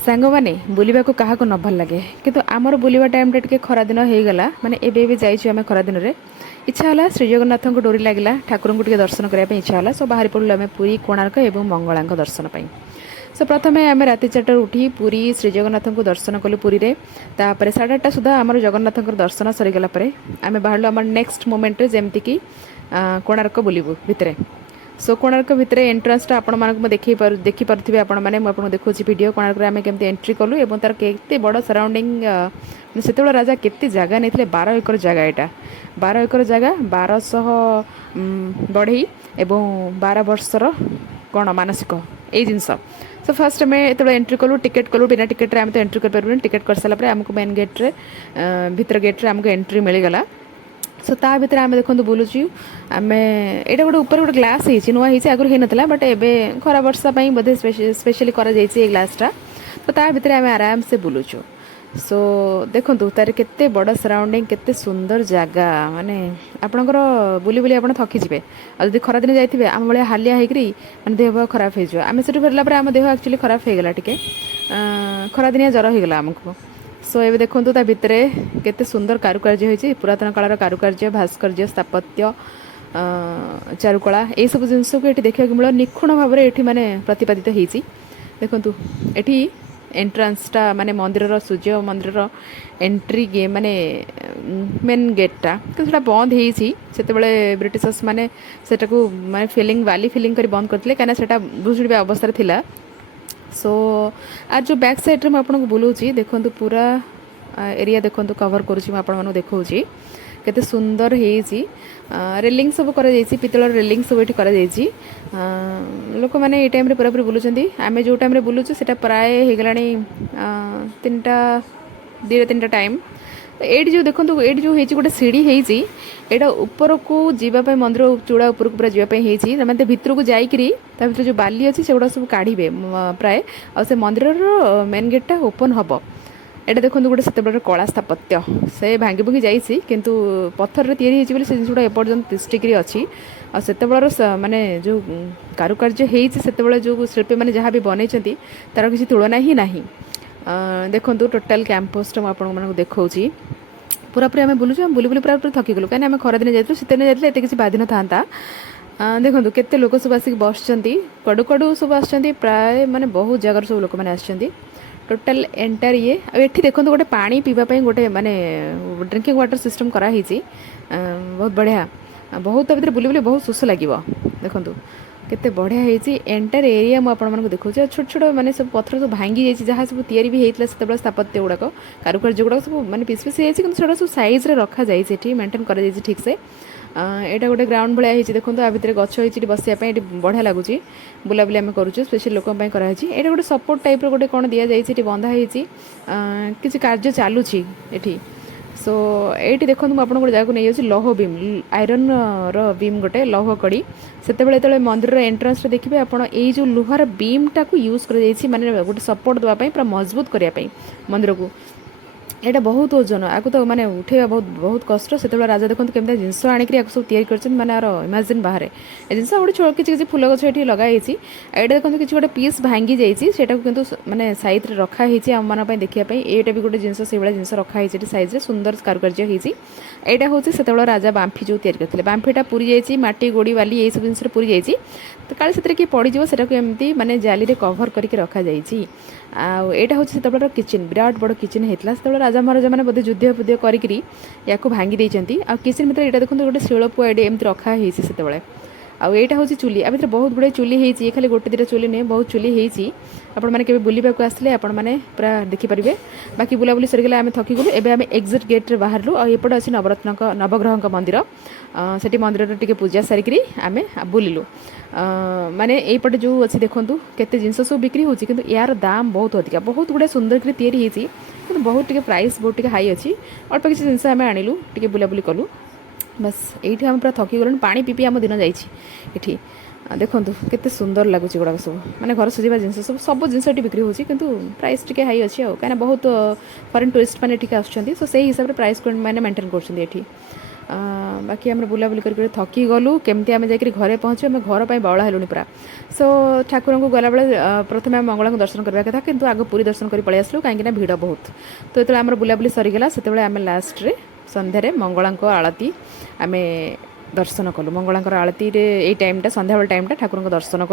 सांग मैंने बुलवा को क्या न भल लगे किंतु आमर बुलवा टाइम टे खरा दिन हो गला माने एबे जाइए खरा दिन में इच्छा है श्री जगन्नाथ को डोरी लगला ठाकुर को दर्शन करने इच्छा है सो बाहर पड़ू आम पुरी कोणार्क और मंगला दर्शन पाई सो प्रथम आम राति 4 उठी पुरी श्री जगन्नाथ को दर्शन कलु पुरी रे तापर 8:30 सुधा आम जगन्नाथ दर्शन सरीगला आम बाहर आम नेक्स्ट मोमेंट जमती कि कोणार्क बुलू भितर सो कोणार्क भितर एंट्रांसटा आपण मानक देखी पारे आपण मैंने मुझे देखा वीडियो कोणार्क आम केमती एंट्री कलु और तार केते बड़ सराउंडिंग से राजा केते जगह नहीं 12 एकर जगह यहाँ 12 एकर जगह 1200 बढ़ई एवं 12 वर्षर कौन मानसिक यही जिनस सो फास्ट आम जो एंट्री कलु टिकेट कलु बिना टिकेट आम तो एंट्री कर टिकेट कर सारापर आमको मेन गेट्रे भितर गेट्रे आमको एंट्री मिलगला सो ता भर आम देखो बुलूचु आम यहाँ गोटे ऊपर गोटे ग्लास होती नुआ होती आगुरी होता बट एवं खरा वर्षा बोधे स्पेशली कर ग्लासटा तो ता भर आम आराम से बुलूचु सो देखो तार केते बड़ सराउंडिंग केते सुंदर जगह माने आपणकर बुली बुली आप थकीजे और जब खरा दिन जाइए आम भाया हालिया होकर मैंने देह खराब हो आम से फेरला आम देह एक्चुअली खराब हो गला टे खरा दिनिया जर होगला आमको सो ये देखो ता भितर केते सुंदर कारुकार्य होती पुरातन कालर कारुकार्य भास्कर्य स्थापत्य चारुकला ये सब जिनस को ये देखा मिले निखुण भाव में ये माने प्रतिपादित होती देखु ये एंट्रांसटा माने मंदिर सूर्य मंदिर एंट्री गे माने मेन गेटा कि बंद होते ब्रिटिशर्स माने सेटाको माने फिलिंग वाली फिलिंग कर बंद करते कहीं से भुशुड़ा अवस्था थिला सो आर जो बैक साइड रे आपको बुलाऊँ देखो पूरा एरिया देखो कवर करुँच आपको देखा केते सुंदर होती रेलिंग सब कर पितल रेलिंग सब ये कर लोक मैंने ये टाइम पूरा पूरी बुलूँ आम जो टाइम बुलूँ से प्राय होगला 2-3 टाइम ये जो देखो ये जो गोटे सीढ़ी होती यहाँ ऊपर को जीवाई मंदिर चूड़ा ऊपर को पूरा जीवाई मैंने भितर को जाकरी भर जो बाली अच्छी से गुड़ा सब काढ़े प्राय आ से मंदिर मेन गेटा ओपन हम यहाँ देखो गोटे से कला स्थापत्य से भांगी भुंगी जाइए किंतु पत्थर तैयारी से जिनसा एपर्तंत तिष्टिकी अच्छी और से माने जो कारुकार्य होते जो शिल्पी मैंने जहाँ भी बनई तार किसी तुलना ही ना देखो टोटाल कैंपस मुझे देखा पूरा पूरी आम बुलूँ बुली बुली पूरा पूरी थकी गलु कहीं आम खरा दिन जाइए शीत दिन जाइए एत किसी बाधि न था देखो केते लोक सब आसिक बस कड़ू कड़ू सब आसछंती प्राय माने बहुत जगह सब लोक मैंने आसछंती टोटाल एंटायर ये एठी देखो गोटे पानी पीवाई गोटे माने ड्रिंकिंग वाटर सिस्टम कराई बहुत बढ़िया बहुत भर बुली बुली बहुत सुस लगे देखो केते बढ़िया होती एंटायर एरिया मुझे देखा छोट छोट माने सब पत्थर सब भांगी जहाँ सब तैयारी भी होता से स्थापत्य गुड़ाक कारुकार्य गुड़ाक सब माने पिस पिस हो सब सैज रखा जाए मेंटेन कर ठीक से यहाँ गोटे ग्राउंड भाया देखो आ भितर गच होती बसापी ये बढ़िया लगुच बुलाबुली आम करुँ स्पेशल लोक कराई यहाँ गोटे सपोर्ट टाइप गोटे कौन दि जाए बंधा होती किसी कार्य चलुची ये सो ये देखो मुझे आपको गोटे जगह नहीं लौह बीम आयरन बीम गोटे लौह कड़ी से मंदिर एंट्रांस देखिए आपड़ जो लुहार बीमटा को यूज कर माने गोटे सपोर्ट देवाई पूरा मजबूत करने मंदिर को यहाँ बहुत ओजन आपको तो माने उठेगा बहुत बहुत कष्ट से राजा देखो केमती जिनस आणिक सब तैयारी कर इमेजिन बाहर जिनस गोटे किसी किसी फूल गछ ये लगाई यहाँ देखो किसी गोटे पीस भांगी जाइए किंतु माने साइज रखाही आम मान देखापी यहाँ भी गोटे जिनस से जिनस रखाही साइज सुंदर कारुकार्य होती यहाँ हूँ से राजा बांफी जो तैयारी करते बांफीटा पूरी जाइए माटी गोड़ी बाली ये सब जिन पूरी जाइए तो काले से किए पड़ो से एमती माने जाली कभर करके रखा जाइए आटा हूँ से किचेन विराट बड़ किचेन होता से राजा महाराजा मैंने बोधे युद्ध फुद्ध करी या भांगी देती आ किचेन भितर यहाँ देखो गोटे शिलपुआ ये एमती रखाही से आईटा हूँ चुली आ भर बहुत गुड़े चुली होती खाली गोटे 2टा चुली नहीं बहुत चुली होती आपण मैंने बुलवाक आसले आपण मैंने पूरा देखिपारे बाकी बुलाबुली सरीगला आम थकी गलु एवं आम एक्जिट गेट्रे बाहरलु आएपटे अच्छी नवरत्न नवग्रह मंदिर से मंदिर टी पूजा सारिकी आम बुलिलु माने यपटे जो अच्छी देखूँ केते जिनस सब बिक्री होती कि यार दाम बहुत अधिक बहुत गुड़े सुंदर तैयारी होती बहुत टी प्राइस बहुत टी हाई अच्छी अल्प किसी जिनस आम आणिलु टी बुलाबुली कलु बस ये आम पूरा थकी गलु पानी पी आम दिन जाइए देखो केते सुंदर लगुच गुड़ाक सब माने घर सजावा जिनस सब सब जिनस बिक्री होती किंतु प्राइस टी हाई अच्छी कहीं बहुत फरेन टूरिस्ट मैंने आसुँच सो से हिसाब से प्राइस मैंने मेंटेन कर ବାକି ଆମେ ବୁଲାବୁଲି କରି ଥକି ଗଲୁ କେମିତି ଆମେ ଯାଇକରି ଘରେ ପହଞ୍ଚୁ ଆମେ ଘର ପାଇଁ ବଳ ହେଲୁଣି ପୁରା। ସୋ ଠାକୁରଙ୍କୁ ଗଲାବେଳେ ପ୍ରଥମେ ଆମେ ମଙ୍ଗଳାଙ୍କୁ ଦର୍ଶନ କରିବା କଥା କିନ୍ତୁ ଆଗ ପୁରୀ ଦର୍ଶନ କରି ପଳେଇ ଆସିଲୁ କାହିଁକିନା ଭିଡ଼ ବହୁତ। ତ ଯେତେବେଳେ ଆମର ବୁଲାବୁଲି ସରିଗଲା ସେତେବେଳେ ଆମେ ଲାଷ୍ଟରେ ସନ୍ଧ୍ୟାରେ ମଙ୍ଗଳାଙ୍କ ଆଳତି ଆମେ ଦର୍ଶନ କଲୁ। ମଙ୍ଗଳାଙ୍କର ଆଳତିରେ ଏଇ ଟାଇମ୍ଟା ସନ୍ଧ୍ୟାବେଳ ଟାଇମ୍ଟା ଠାକୁରଙ୍କ ଦର୍ଶନ କଲୁ।